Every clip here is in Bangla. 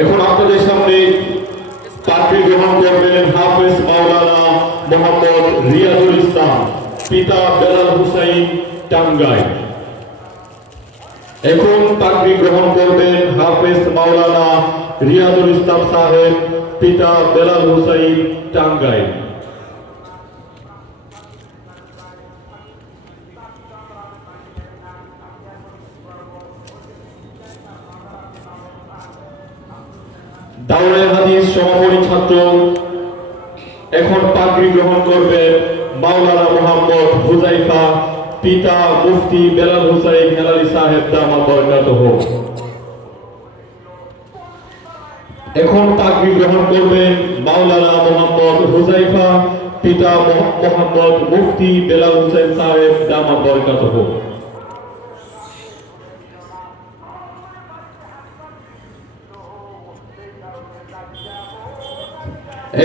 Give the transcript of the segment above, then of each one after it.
এখন আপনাদের সামনে পাগড়ি গ্রহণ করবেন হাফেজ মাওলানা মোহাম্মদ রিয়াজুল ইসলাম, পিতা বেলাল হুসাইন, টাঙ্গাইল। এখন পাগড়ি গ্রহণ করবেন হাফেজ মাওলানা রিয়াজুল ইসলাম সাহেব, পিতা বেলাল হুসাইন, টাঙ্গাইল। দাওরায়ে হাদিস সমাপনী ছাত্র এখন পাগড়ি গ্রহণ করবেন মাওলানা মোহাম্মদ হুজাইফা, পিতা মুফতি বেলাল হুসাইন হেলালি সাহেব দামাত বরকাতুহু। এখন পাগড়ি গ্রহণ করবেন মাওলানা মোহাম্মদ হুজাইফা, পিতা মোহাম্মদ মুফতি বেলাল হুসাইন সাহেব দামাত বরকাতুহু।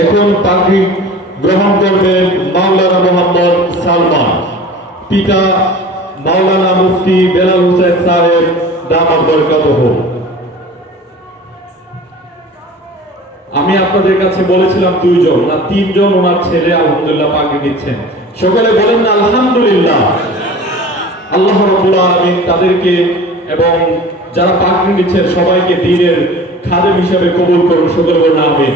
এখন পাগড়ি গ্রহণ করবেন মাওলানা মোহাম্মদ সালমান, পিতা মাওলানা মুফতি বেলাল হুসাইন সাহেব দামাত বরকাতুহু। আমি আপনাদের কাছে বলেছিলাম দুইজন না তিনজন ওনার ছেলে আলহামদুলিল্লাহ পাগড়ি নিচ্ছেন। সকলে বলেন না আলহামদুলিল্লাহ। আল্লাহ রাব্বুল আলামিন তাদেরকে এবং যারা পাগড়ি নিচ্ছেন সবাইকে দ্বীনের খাদেম হিসেবে কবুল করুন। সকলে বলেন আমিন।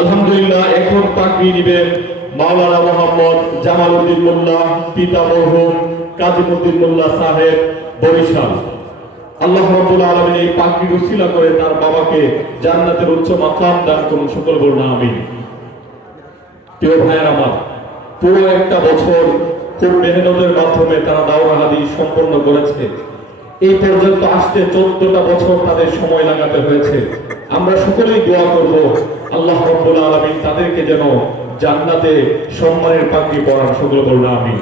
আলহামদুলিল্লাহ। এখন পাগড়ি নেবেন মাওলানা মোহাম্মদ জামাল উদ্দিন মোল্লা, পিতা মরহুম কাজীমউদ্দিন মোল্লা সাহেব, বরিশাল। আল্লাহ রাব্বুল আলামিন এই পাগড়ি উসিলা করে তার বাবাকে জান্নাতের উচ্চ মাকাম দান করুন। সকলে বলুন আমিন। প্রিয় ভাইয়ের আমার, পুরো একটা বছর খুব মেহনতের মাধ্যমে তারা দাওরায়ে হাদিস সম্পন্ন করেছে। এই পর্যন্ত আসতে 14টা বছর তাদের সময় লাগাতে হয়েছে। আমরা সকলেই দোয়া করব আল্লাহ রাব্বুল আলামিন তাদেরকে যেন জান্নাতে সম্মানের পাগড়ি পরান। সকলে বলুন আমিন।